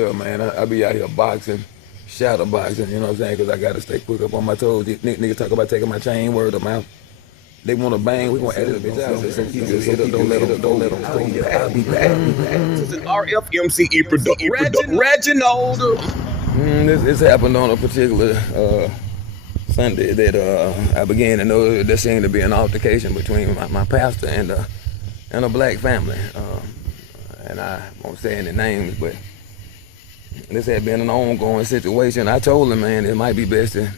Yeah, man, I be out here boxing, shadow boxing, you know what I'm saying? Because I got to stay quick up on my toes. Niggas talk about taking my chain, word of mouth. They want to bang, we going to edit a bitch out. So keep your head up, don't let them stay here. I'll be back. This is an RFMCE production. Reginald. This happened on a particular Sunday that I began to know that there seemed to be an altercation between my pastor and a black family. And I won't say any names, but this had been an ongoing situation. I told him, man, it might be best to,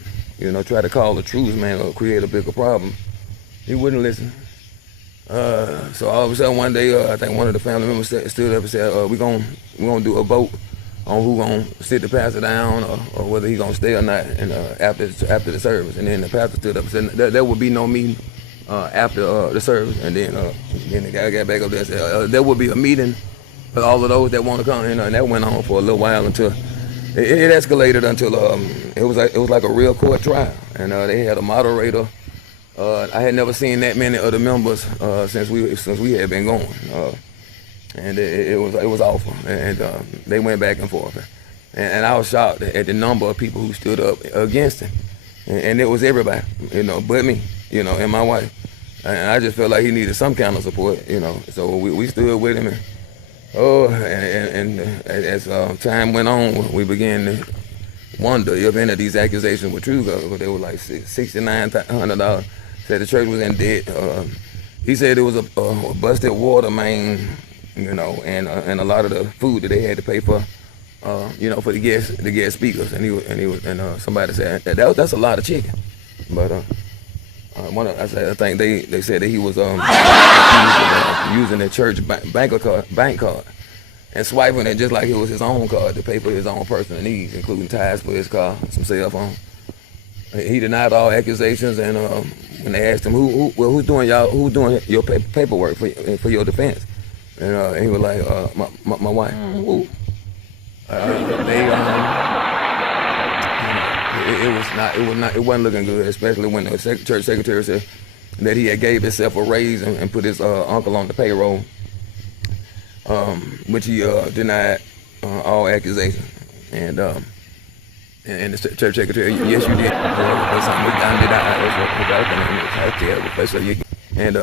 try to call the truth, man, or create a bigger problem. He wouldn't listen. So all of a sudden one day, I think one of the family members stood up and said, we're gonna do a vote on who gonna sit the pastor down or whether he's gonna stay or not, and after the service. And then the pastor stood up and said there would be no meeting after the service. And then the guy got back up there and said there will be a meeting with all of those that want to come. And that went on for a little while until it escalated until it was like a real court trial. And they had a moderator. I had never seen that many other members since we had been going. And it was awful, and they went back and forth, and I was shocked at the number of people who stood up against him, and it was everybody, but me, and my wife, and I just felt like he needed some kind of support, so we stood with him, and as time went on, we began to wonder if any of these accusations were true, because they were like $6,900, said the church was in debt, he said it was a busted water main, and a lot of the food that they had to pay for, for the guest speakers, and somebody said that's a lot of chicken, but I think they said that he was using the church bank card and swiping it just like it was his own card to pay for his own personal needs, including tires for his car, some cell phone. He denied all accusations, and when they asked him who's doing your paperwork for your defense. And he was like, my wife. It wasn't looking good, especially when the church secretary said that he had gave himself a raise and put his uncle on the payroll, which he denied all accusations. And the church secretary, yes, you did. And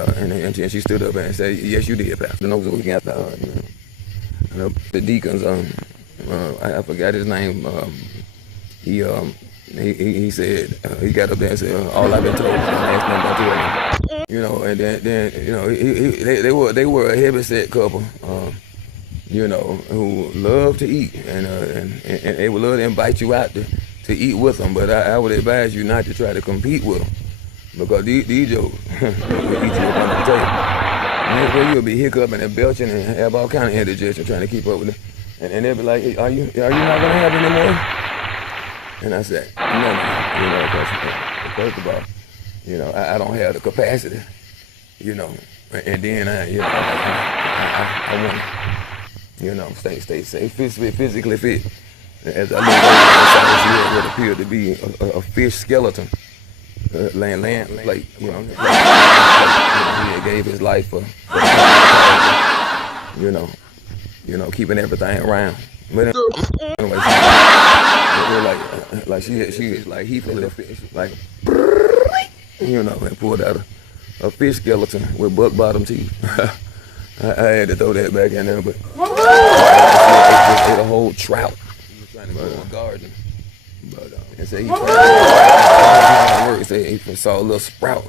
she stood up and said, yes, you did, Pastor. We got the deacons, I forgot his name. He said, he got up there and said, all I've been told is don't ask nothing about you. And then they were a heavy set couple, who love to eat, and they would love to invite you out to eat with them. But I would advise you not to try to compete with them, because these jokes will eat you up under the table. You'll be hiccuping and belching and have all kind of indigestion trying to keep up with it. And they'll be like, hey, are you not gonna have any more? And I said, no, first of all, I don't have the capacity, and then I want to, stay safe, physically fit. As I looked over, she had what appeared to be a fish skeleton. Land, like, he had gave his life for keeping everything around. But anyway, she was like he felt a fish, like, and pulled out a fish skeleton with buck bottom teeth. I had to throw that back in there, but ate a whole trout. He was trying to go to a garden. But and say he tried to work. He said he saw a little sprout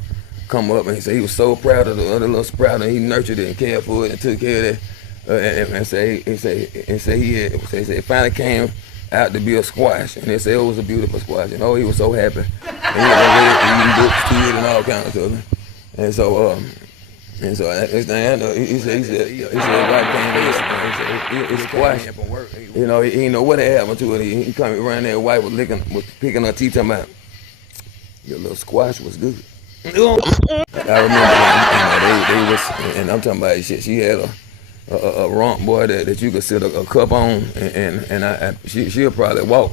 come up, and he said he was so proud of the other little sprout, and he nurtured it and cared for it and took care of that. And say it finally came out to be a squash, and they said it was a beautiful squash, and he was so happy. And he had eating books to it and all kinds of stuff. And so he said, why can't they? It's squash. He didn't know what had happened to it. He come around there, wife was picking her teeth, talking about, your little squash was good. I remember, they was, and I'm talking about, she had a rump, boy, that you could sit a cup on, and she'll probably walk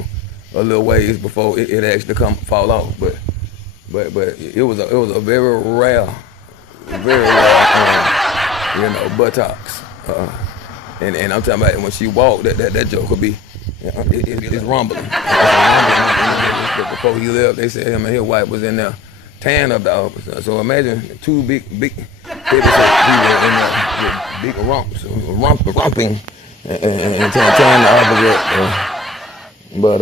a little ways before it actually fall off. But it was a very rare, buttocks. And I'm talking about when she walked, that joke would be It's rumbling. But before he left, they said him and his wife was in there tearing up the office. So imagine two big people in there with big rumps, rumping and tearing the office up. But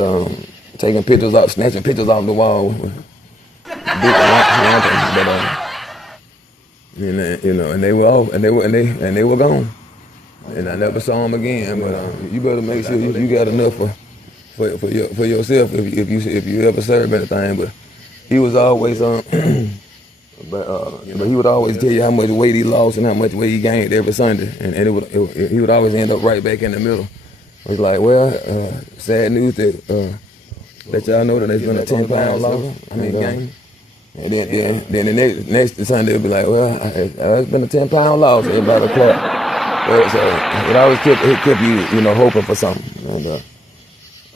taking pictures off, snatching pictures off the wall. Big rumping. But you know, and they were off, and they were gone. And I never saw him again. But you better make sure you got enough for yourself if you ever serve anything. But he was always but he would always tell you how much weight he lost and how much weight he gained every Sunday, and he would always end up right back in the middle. It was like, well, sad news that let y'all know that there's been a 10-pound loss. Gain. And then the next Sunday it'll be like, well, it's been a 10-pound loss. Everybody clap. So it always kept you hoping for something.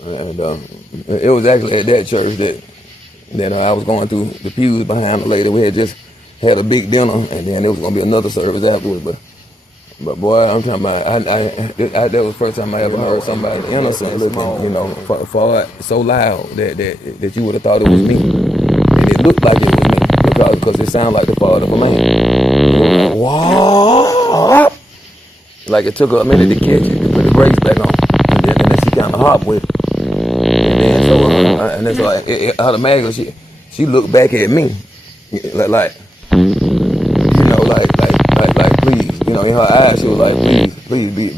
And it was actually at that church that I was going through the pews behind the lady. We had just had a big dinner, and then there was gonna be another service afterwards. But boy, I'm talking about that was the first time I ever heard somebody innocent looking, fart so loud that you would have thought it was me, and it looked like it was me because it sounded like the fart of a man. Whoa! Like it took her a minute to catch it, to put the brakes back on, and then she kind of hopped with it. And then so it automatically she looked back at me, like please, in her eyes she was like, please be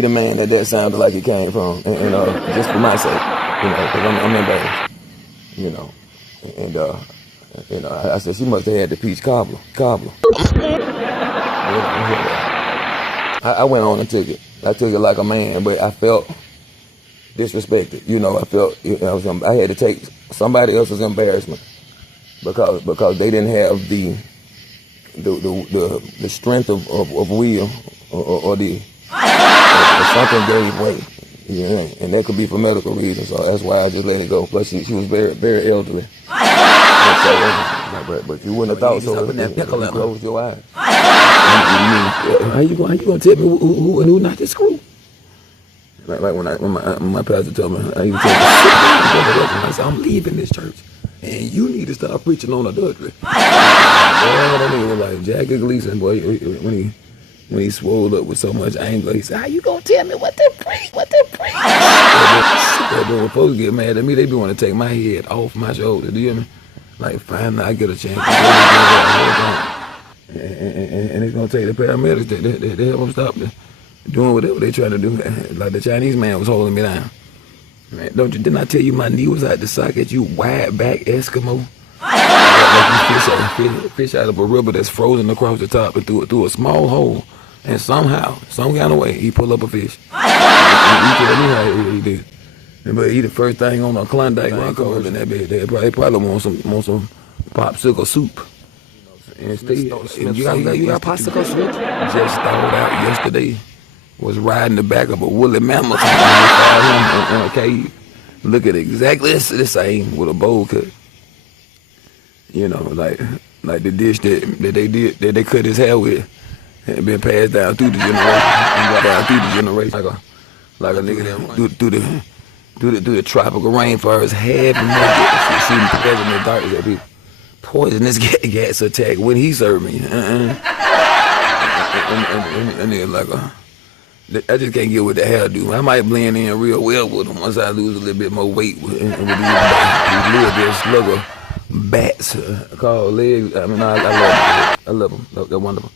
the man that sounded like it came from, and just for my sake, because I'm embarrassed, and I said she must have had the peach cobbler. I went on and took it. I took it like a man, but I felt disrespected. I felt I had to take somebody else's embarrassment because they didn't have the strength of will or something gave way. And that could be for medical reasons. So that's why I just let it go. Plus she was very, very elderly. But you wouldn't have thought so. You closed your eyes. How you gonna tell me who not the screw? Like when my pastor told me, he was I said, I'm leaving this church, and you need to start preaching on adultery. That nigga was like Jackie Gleason, boy, when he swole up with so much anger, he said, how you gonna tell me what to preach? When folks get mad at me, they be want to take my head off my shoulder, do you hear me? Like, finally I get a chance. And it's gonna take the paramedics to help them stop doing whatever they trying to do. Like the Chinese man was holding me down. Man, didn't I tell you my knee was out the socket, you wide back Eskimo? Like you fish out of a river that's frozen across the top and through a small hole. And somehow, some kind of way, he pull up a fish. He tell me how he did. But he the first thing on a Klondike Broncos and that bit. They probably want some popsicle soup. Instead, you got popsicle soup? Just thawed out yesterday. Was riding the back of a woolly mammoth in a cave. Looking exactly the same with a bowl cut. Like the dish that they cut his hair with had been passed down through the generation. Like a nigga that through the tropical rainforest, half naked, shooting poisonous darts at people. Poisonous gas attack when he served me. And then like I just can't get with the hairdo. I might blend in real well with them once I lose a little bit more weight with these little bit slugger bats called legs. I love them. They're wonderful.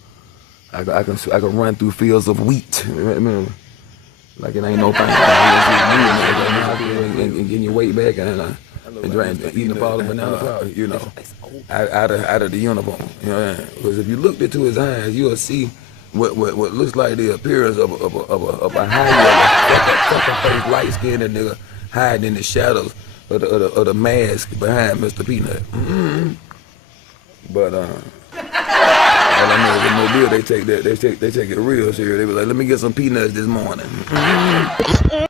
I can run through fields of wheat. Like it ain't no thing. And getting your weight back and eating a bottle of banana powder, out of the uniform. Because if you looked into his eyes, you'll see what looks like the appearance of a high face, light skinned nigga hiding in the shadows of the mask behind Mr. Peanut. Mm-hmm. But all I know is in Mobile they take it real serious. They be like, let me get some peanuts this morning. Mm-hmm.